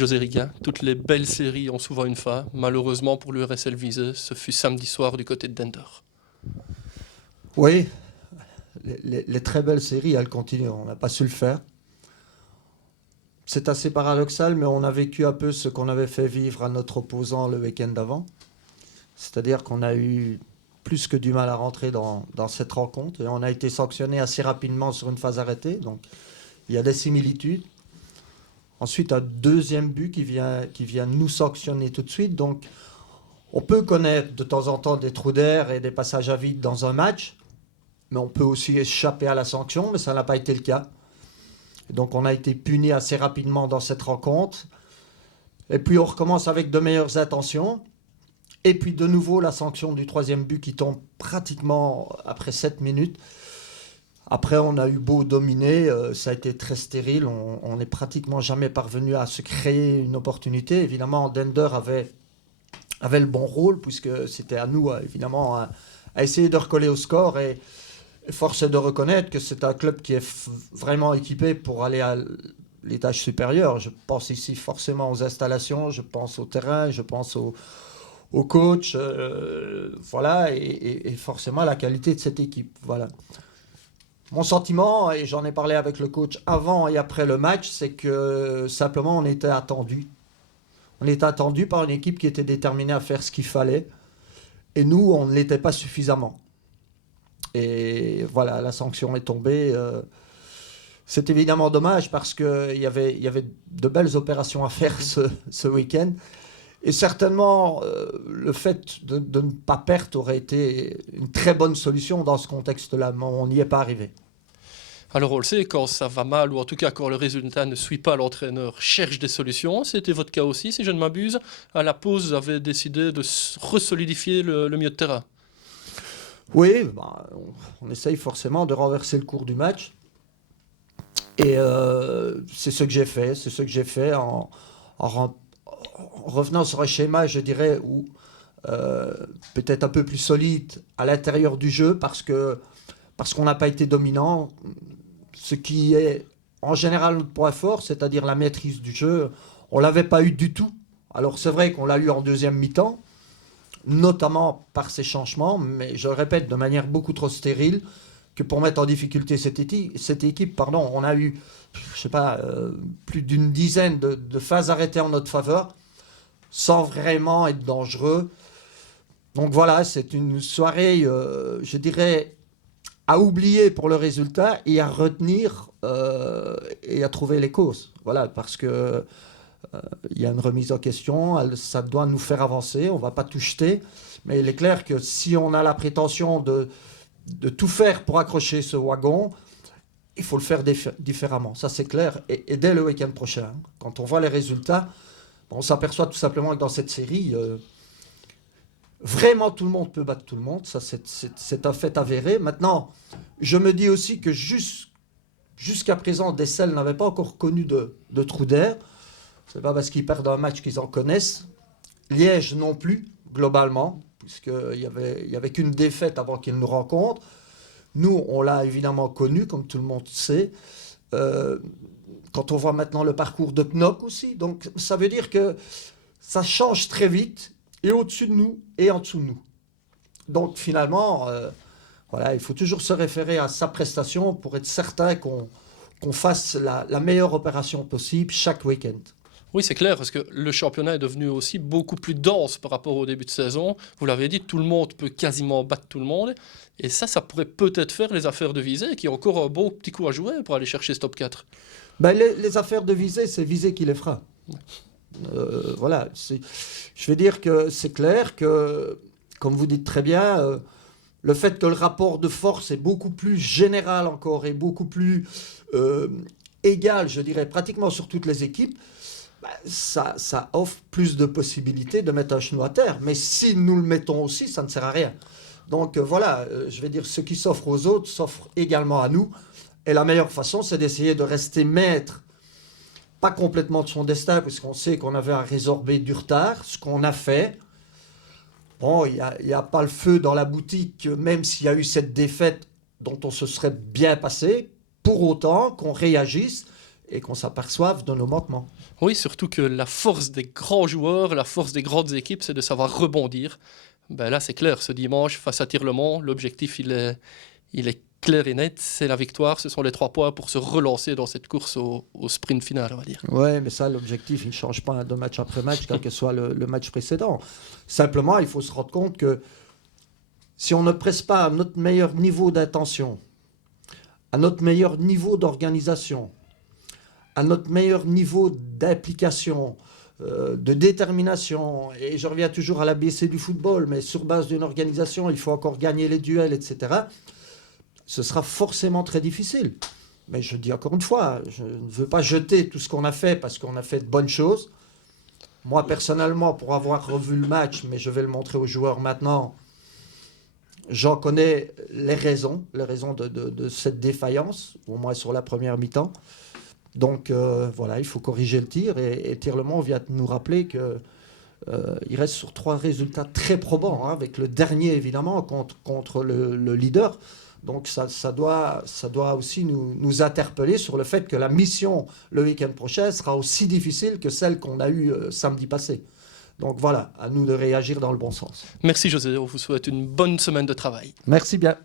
José Riga, toutes les belles séries ont souvent une fin. Malheureusement pour l'URSL Visé, ce fut samedi soir du côté de Dender. Oui, les très belles séries, elles continuent. On n'a pas su le faire. C'est assez paradoxal, mais on a vécu un peu ce qu'on avait fait vivre à notre opposant le week-end d'avant. C'est-à-dire qu'on a eu plus que du mal à rentrer dans cette rencontre et on a été sanctionné assez rapidement sur une phase arrêtée. Donc il y a des similitudes. Ensuite, un deuxième but qui vient nous sanctionner tout de suite. Donc on peut connaître de temps en temps des trous d'air et des passages à vide dans un match, mais on peut aussi échapper à la sanction, mais ça n'a pas été le cas. Donc on a été puni assez rapidement dans cette rencontre. Et puis on recommence avec de meilleures intentions. Et puis de nouveau la sanction du troisième but qui tombe pratiquement après 7 minutes. Après on a eu beau dominer, ça a été très stérile. On n'est pratiquement jamais parvenu à se créer une opportunité. Évidemment Dender avait le bon rôle puisque c'était à nous évidemment à essayer de recoller au score. Et force est de reconnaître que c'est un club qui est vraiment équipé pour aller à l'étage supérieur. Je pense ici forcément aux installations, je pense au terrain, je pense au coach, voilà, et forcément à la qualité de cette équipe. Voilà. Mon sentiment, et j'en ai parlé avec le coach avant et après le match, c'est que simplement on était attendu. On était attendu par une équipe qui était déterminée à faire ce qu'il fallait. Et nous, on ne l'était pas suffisamment. Et voilà, la sanction est tombée. C'est évidemment dommage parce qu'il y avait de belles opérations à faire ce week-end. Et certainement, le fait de ne pas perdre aurait été une très bonne solution dans ce contexte-là, mais on n'y est pas arrivé. Alors on le sait, quand ça va mal, ou en tout cas quand le résultat ne suit pas, l'entraîneur cherche des solutions. C'était votre cas aussi, si je ne m'abuse. À la pause, vous avez décidé de resolidifier le milieu de terrain. Oui, bah, on essaye forcément de renverser le cours du match. Et c'est ce que j'ai fait. C'est ce que j'ai fait en revenant sur un schéma, je dirais, où peut-être un peu plus solide à l'intérieur du jeu parce qu'on n'a pas été dominant. Ce qui est en général notre point fort, c'est-à-dire la maîtrise du jeu, on ne l'avait pas eu du tout. Alors c'est vrai qu'on l'a eu en deuxième mi-temps, notamment par ces changements, mais je le répète, de manière beaucoup trop stérile, que pour mettre en difficulté cette équipe, pardon, on a eu, je sais pas, plus d'une dizaine de phases arrêtées en notre faveur, sans vraiment être dangereux. Donc voilà, c'est une soirée, je dirais, à oublier pour le résultat et à retenir et à trouver les causes. Voilà, parce que il y a une remise en question, ça doit nous faire avancer, on ne va pas tout jeter, mais il est clair que si on a la prétention de tout faire pour accrocher ce wagon, il faut le faire différemment, ça c'est clair, et dès le week-end prochain, quand on voit les résultats, on s'aperçoit tout simplement que dans cette série, vraiment tout le monde peut battre tout le monde, ça c'est un fait avéré. Maintenant, je me dis aussi que jusqu'à présent, Dessel n'avait pas encore connu de trou d'air. C'est pas parce qu'ils perdent un match qu'ils en connaissent. Liège non plus, globalement, puisqu'il y avait qu'une défaite avant qu'ils nous rencontrent. Nous, on l'a évidemment connu, comme tout le monde sait. Quand on voit maintenant le parcours de Knock aussi. Donc ça veut dire que ça change très vite, et au-dessus de nous, et en dessous de nous. Donc finalement, voilà, il faut toujours se référer à sa prestation pour être certain qu'on fasse la meilleure opération possible chaque week-end. Oui, c'est clair, parce que le championnat est devenu aussi beaucoup plus dense par rapport au début de saison. Vous l'avez dit, tout le monde peut quasiment battre tout le monde. Et ça pourrait peut-être faire les affaires de Visé, qui ont encore un beau petit coup à jouer pour aller chercher ce top 4. Ben, les affaires de Visé, c'est Visé qui les fera. Voilà, je veux dire que c'est clair que, comme vous dites très bien, le fait que le rapport de force est beaucoup plus général encore et beaucoup plus égal, je dirais, pratiquement sur toutes les équipes, bah, ça offre plus de possibilités de mettre un genou à terre. Mais si nous le mettons aussi, ça ne sert à rien. Donc voilà, je vais dire, ce qui s'offre aux autres s'offre également à nous. Et la meilleure façon, c'est d'essayer de rester maître, pas complètement de son destin, puisqu'on sait qu'on avait à résorber du retard, ce qu'on a fait. Bon, il n'y a pas le feu dans la boutique, même s'il y a eu cette défaite dont on se serait bien passé, pour autant qu'on réagisse et qu'on s'aperçoive de nos manquements. Oui, surtout que la force des grands joueurs, la force des grandes équipes, c'est de savoir rebondir. Ben là, c'est clair, ce dimanche, face à Tirlemont, l'objectif, il est clair et net, c'est la victoire, ce sont les 3 points pour se relancer dans cette course au sprint final, on va dire. Ouais, mais ça, l'objectif, il ne change pas de match après match, quel que soit le match précédent. Simplement, il faut se rendre compte que si on ne presse pas à notre meilleur niveau d'intention, à notre meilleur niveau d'organisation, à notre meilleur niveau d'implication, de détermination, et je reviens toujours à l'ABC du football, mais sur base d'une organisation, il faut encore gagner les duels, etc., ce sera forcément très difficile. Mais je dis encore une fois, je ne veux pas jeter tout ce qu'on a fait parce qu'on a fait de bonnes choses. Moi, personnellement, pour avoir revu le match, mais je vais le montrer aux joueurs maintenant, j'en connais les raisons de cette défaillance, au moins sur la première mi-temps. Donc voilà, il faut corriger le tir et Tirlemont vient nous rappeler que il reste sur 3 résultats très probants, hein, avec le dernier évidemment contre le leader. Donc ça doit aussi nous interpeller sur le fait que la mission le week-end prochain sera aussi difficile que celle qu'on a eue samedi passé. Donc voilà, à nous de réagir dans le bon sens. Merci José, on vous souhaite une bonne semaine de travail. Merci bien.